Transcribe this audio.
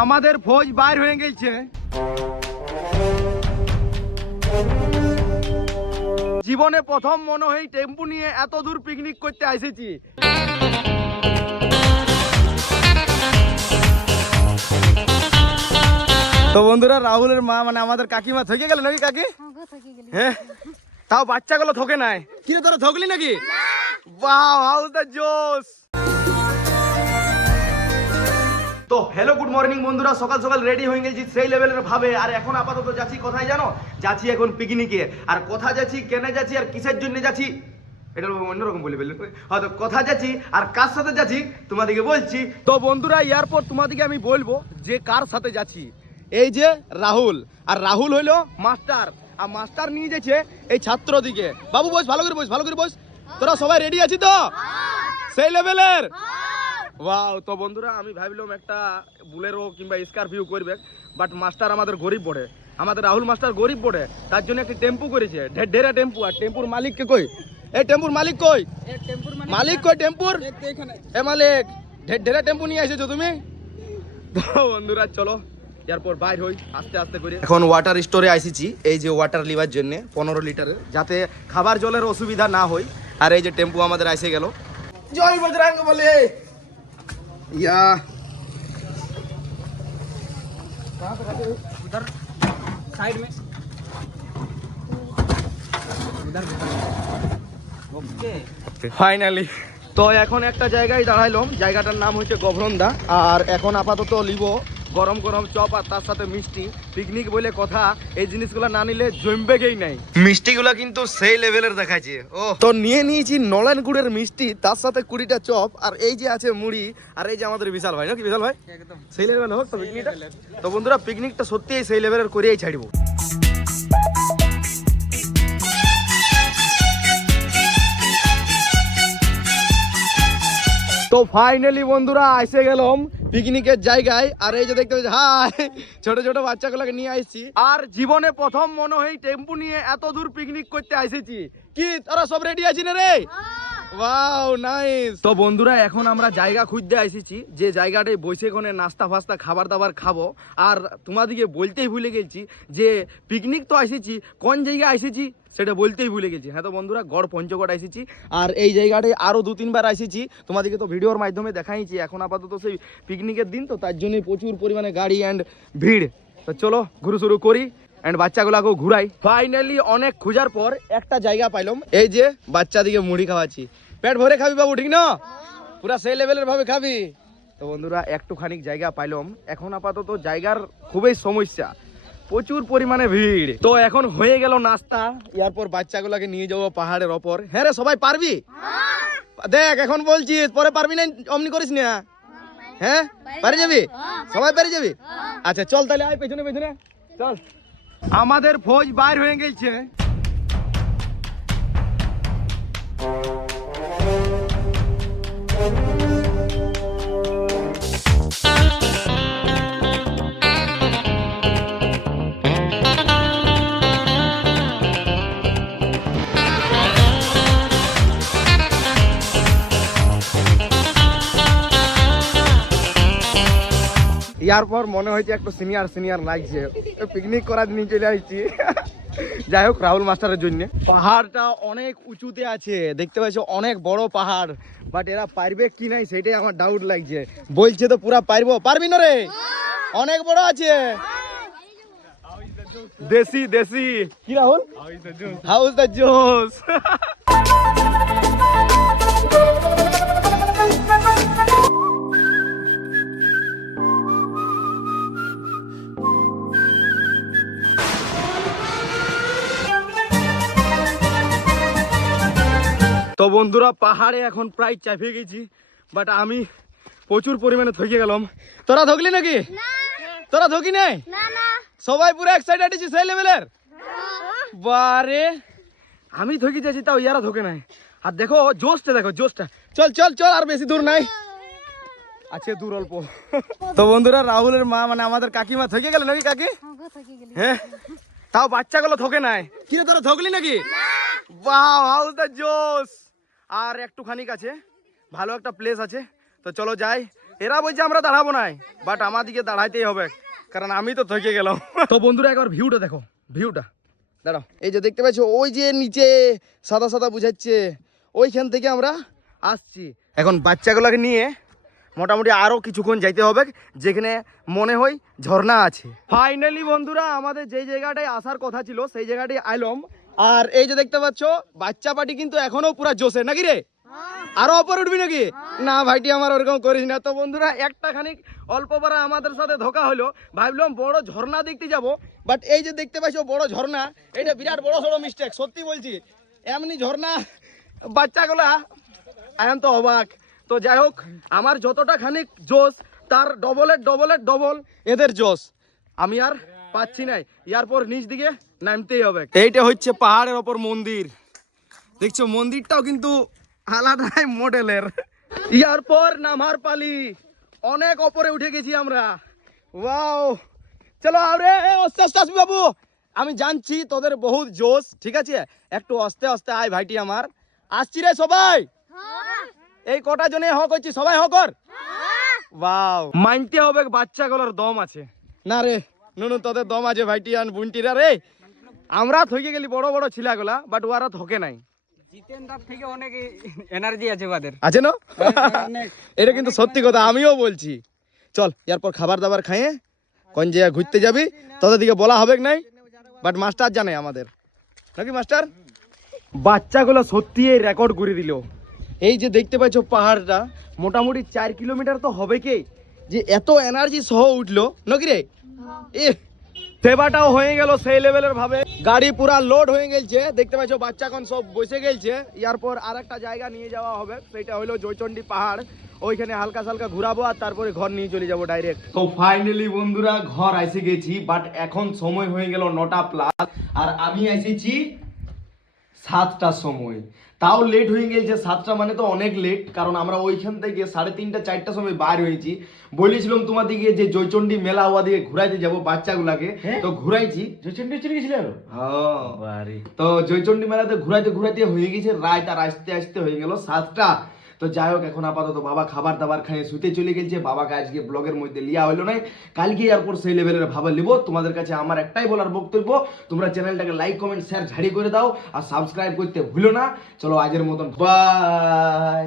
আমাদের ফৌজ বাইর হয়ে গেছে। জীবনে প্রথম মনে হয় টেম্পু নিয়ে এত দূর পিকনিক করতে এসেছি। তো বন্ধুরা, রাহুলের মা মানে আমাদের কাকিমা থেকে গেল নাকি কাকি? হ্যাঁ, তাও বাচ্চাগুলো থকে নাই। কি রে, তোরা থকলি নাকি? বাহ, হাউ দ্য জোস। তো হ্যালো, গুড মর্নিং বন্ধুরা। সকাল সকাল রেডি হয়ে গেছি সেই লেভেলের ভাবে। আর এখন আপাতত যাচ্ছি কোথায় জানো? যাচ্ছি এখন পিকনিকে। আর কোথায় যাচ্ছি, কেন যাচ্ছি, আর কিসের জন্য যাচ্ছি, এটা অন্যরকম বলে ফেললেন হয়তো। কোথায় যাচ্ছি আর কার সাথে যাচ্ছি তোমাদেরকে বলছি। তো বন্ধুরা, এরপর তোমাদেরকে আমি বলবো যে কার সাথে যাচ্ছি। এই যে রাহুল, আর রাহুল হইলো মাস্টার, আর মাস্টার নিয়ে যাচ্ছে এই ছাত্র দিকে। বাবু বস, ভালো করে বস, ভালো করে বস। তোরা সবাই রেডি আছি তো সেই লেভেলের? ওয়াও। তো বন্ধুরা, আমি ভাবলাম একটা বুলেরো কিংবা স্করপিও করবে, বাট মাস্টার আমাদের গরিব পড়ে, আমাদের রাহুল মাস্টার গরিব পড়ে, তার জন্য একটি টেম্পু করেছে, ঢেরা টেম্পু। আর টেম্পুর মালিককে কই? এই টেম্পুর মালিক কই? মালিক কই টেম্পুর? এ মালিক, ঢেরা টেম্পু নিয়ে এসেছো তুমি? তো বন্ধুরা চলো এরপর বাইর হই আস্তে আস্তে করে। এখন ওয়াটার স্টোরে আসিছি, এই যে ওয়াটার লিভার জন্য 15 লিটারের, যাতে খাবার জলের অসুবিধা না হয়। আর এই যে টেম্পু আমাদের এসে গেল। জয় বজরং বলে। या उधर साइड में उधर ओके ফাইনালি। তো এখন একটা জায়গায় দাঁড়াইলাম, জায়গাটার নাম হচ্ছে গভরন্দা। আর এখন আপাতত লিব গরম গরম চপ আর তার সাথে মিষ্টি। পিকনিক বলে কথা, এই জিনিসগুলো না নিলে জমবেগেই নাই। মিষ্টিগুলো কিন্তু সেই লেভেলের দেখাচ্ছে। ও তো নিয়ে নিয়েছি নলেন গুড়ের মিষ্টি, তার সাথে 20টা চপ, আর এই যে আছে মুড়ি, আর এই যে আমাদের বিশাল ভাই, নাকি বিশাল ভাই? एकदम সেই লেভেল হোক তো পিকনিকটা। তো বন্ধুরা, পিকনিকটা সত্যিই সেই লেভেলের করেই ছাড়বো। তো ফাইনালি বন্ধুরা এসে গেলাম পিকনিকের জায়গায়। আর এই যে দেখতে পাচ্ছি, হাই, ছোট ছোট বাচ্চাগুলোকে নিয়ে আসছি। আর জীবনে প্রথম মনে হয় টেম্পু নিয়ে এত দূর পিকনিক করতে এসেছি। কি তোরা সব রেডি আছিস না রে? Wow, nice. তো বন্ধুরা, এখন আমরা জায়গা খুঁজতে এসেছি, যে জায়গাটায় বসে কোনে নাস্তা ফাস্তা খাবার দাবার খাবো। আর তোমাদেরকে বলতেই ভুলে গেছি যে পিকনিক তো এসেছি, কোন জায়গায় এসেছি সেটা বলতেই ভুলে গেছি। হ্যাঁ, তো বন্ধুরা, গড় পঞ্চগড় এসেছি। আর এই জায়গাটায় আরও 2-3 বার এসেছি, তোমাদেরকে তো ভিডিওর মাধ্যমে দেখাইছি। এখন আপাতত সেই পিকনিকের দিন, তো তার জন্যই প্রচুর পরিমাণে গাড়ি অ্যান্ড ভিড়। তো চলো ঘুরু শুরু করি অ্যান্ড বাচ্চাগুলাকেও ঘুরাই। ফাইনালি অনেক খোঁজার পর একটা জায়গা পাইলাম, এই যে বাচ্চাদিকে মুড়ি খাওয়াচ্ছি। পেট ভরে খাবি বাবু, ঠিক না? পুরা সেই লেভেলের ভাবে খাবি। তো বন্ধুরা, একটুখানি জায়গা পাইলাম। এখন আপাতত জায়গার খুবই সমস্যা, প্রচুর পরিমাণে ভিড়। তো এখন হয়ে গেল নাস্তা, এরপর বাচ্চাগুলাকে নিয়ে যাবো পাহাড়ের ওপর। হ্যাঁ রে, সবাই পারবি? দেখ এখন বলছিস, পরে পারবি না অমনি করিস না। হ্যাঁ, পারে যাবি? সবাই পারে যাবি? আচ্ছা চল তাহলে, আয় পেছনে পেছনে চল। আমাদের ফৌজ বাইর হয়ে গেছে। এরপর মনে হয়েছে একটু সিনিয়র সিনিয়র লাগছে, পিকনিক করার নিয়ে চলে আসছি। যাই হোক, রাহুল মাস্টারের জন্য। পাহাড়টা অনেক উঁচুতে আছে, দেখতে পাচ্ছ, অনেক বড় পাহাড়। বাট এরা পারবে কি নাই সেটাই আমার ডাউট লাগছে। বলছে তো পুরা পারবো, পারবি না রে? অনেক বড় আছে। দেশি দেশি কি রাহুল? হাউ ইজ দ্য জোস? তো বন্ধুরা, পাহাড়ে এখন প্রায় চাপে গেছি, বাট আমি প্রচুর পরিমাণে থকে গেলাম। তোরা থকলি নাকি? তোরা থকি নাই? সবাই পুরো এক্সাইটেড আছিস সেই লেভেলের? বারে, আমি থকি যাচ্ছি, তাও ইয়ারা থকে নাই। আর দেখো জোশটা, দেখো জোশটা। চল চল চল, আর বেশি দূর নাই, আছে দূর অল্প। তো বন্ধুরা, রাহুলের মা মানে আমাদের কাকিমা থকে গেল নাকি কাকি? হ্যাঁ, তাও বাচ্চাগুলো থকে নাই। কি রে, তোরা থকলি নাকি? ওয়াও, হাউ দ্য জোস। আর একটুখানি আছে, ভালো একটা প্লেস আছে, তো চলো যাই। এরা বলছে আমরা দাঁড়াবো না, বাট আমাদিকে দাঁড়াইতেই হবে, কারণ আমি তো থকে গেলাম। তো বন্ধুরা একবার ভিউটা দেখো, ভিউটা দাঁড়াও। এই যে দেখতে পাচ্ছ ওই যে নিচে সাদা সাদা বুঝাচ্ছে, ওইখান থেকে আমরা আসছি। এখন বাচ্চাগুলোকে নিয়ে মোটামুটি আরো কিছুক্ষণ যাইতে হবে, যেখানে মনে হয় ঝর্ণা আছে। ফাইনালি বন্ধুরা আমাদের যে জায়গাটায় আসার কথা ছিল সেই জায়গাটায় আইলাম। আর এই যে দেখতে পাচ্ছ বাচ্চা পাটি কিন্তু এখনো পুরা জোশে, নাকি রে? আরো উপরে উঠবি নাকি? না ভাইটি আমার ওরকম করিস না। তো বন্ধুরা একটা খানিক অল্প পারা আমাদের সাথে ধোকা হলো, ভাবলাম বড় ঝর্ণা দেখতে যাব, বাট এই যে দেখতে পাইছো বড় ঝর্ণা, এটা বিরাট বড় সড়ো মিস্টেক, সত্যি বলছি। এমনি ঝর্ণা বাচ্চাগুলা এখন তো অবাক। তো যাই হোক, আমার যতটা খানিক জোশ তার ডবল এদের জোশ, আমি আর পাচ্ছি নাই। এরপর নিচ দিকে নামতেই হবে। এইটা হচ্ছে পাহাড়ের ওপর মন্দির, দেখছো মন্দিরটাও কিন্তু আলাদাই মডেলের। এরপর নামার পালি, অনেক ওপরে উঠে গেছি আমরা। ওয়াও, চলো আরে আস্তে আস্তে আসবি বাবু, আমি জানছি তোদের বহুত জোশ, ঠিক আছে একটু আস্তে আস্তে আয় ভাইটি আমার। আসছি রে সবাই, এই কটা জনে হক হচ্ছে, সবাই হক কর। ওয়াও, মানতে হবে বাচ্চাগুলোর দম আছে। না রে নুনু, তোদের দম আছে ভাইটি আন বুনটিরা রে। আমরা থকে গেলি বড় বড় ছিলাগুলা, বাট ওরা থকে নাই। জিতেন্দার থেকে অনেক এনার্জি আছে ওদের। আছে না? এটা কিন্তু সত্যি কথা, আমিও বলছি। চল এরপর খাবার দাবার খাইয়ে কোন জায়গায় ঘুরতে যাবি তোদের দিকে বলা হবে নাই, বাট মাস্টার জানে আমাদের, নাকি মাস্টার? বাচ্চাগুলো সত্যি এই রেকর্ড করে দিল। এই যে দেখতে পাচ্ছ পাহাড়টা মোটামুটি 4 কিলোমিটার তো হবে কি, যে এত এনার্জি সহ উঠলো নাকি রে? এ সেবাটাও হয়ে গেল সেই লেভেলের ভাবে, গাড়ি পুরা লোড হয়ে গেছে, দেখতে পাচ্ছ বাচ্চাগণ সব বসে গেছে। এরপর আর একটা জায়গা নিয়ে যাওয়া হবে, সেটা হলো জয়চন্ডী পাহাড়। ওইখানে হালকা সালকা ঘুরাবো আর তারপরে ঘর নিয়ে চলে যাবো ডাইরেক্ট। তো ফাইনালি বন্ধুরা ঘর এসে গেছি, বাট এখন সময় হয়ে গেল 9টা প্লাস, আর আমি এসেছি 7টার সময়। তাও লেট হয়ে গেছে, 7টা মানে তো অনেক লেট, কারণ আমরা ওইখান থেকে 3:30 4টার সময় বাইর হয়েছি। বলেছিলাম তোমাদেরকে যে জয়চন্ডী মেলা ওয়া দিকে ঘুরাইতে যাবো বাচ্চাগুলাকে, তো ঘুরাইছি। জয়চন্ডী চলে গেছিল, হ্যাঁ তো জয়চন্ডী মেলাতে ঘুরাইতে ঘুরাইতে হয়ে গেছে রাত, আর আসতে আসতে হয়ে গেল 7টা। তো যাই হোক, এখন আপাতত বাবা খাবার দাবার খাইয়ে শুতে চলে গেছে। বাবাকে আজকে ব্লগের মধ্যে লিয়া হইলো না, কালকে এরপর সেই লেভেলের ভাবে লিব। তোমাদের কাছে আমার একটাই বলার বক্তব্য, তোমরা চ্যানেলটাকে লাইক কমেন্ট শেয়ার ঝাড়ি করে দাও, আর সাবস্ক্রাইব করতে ভুলো না। চলো আজের মতন বাই।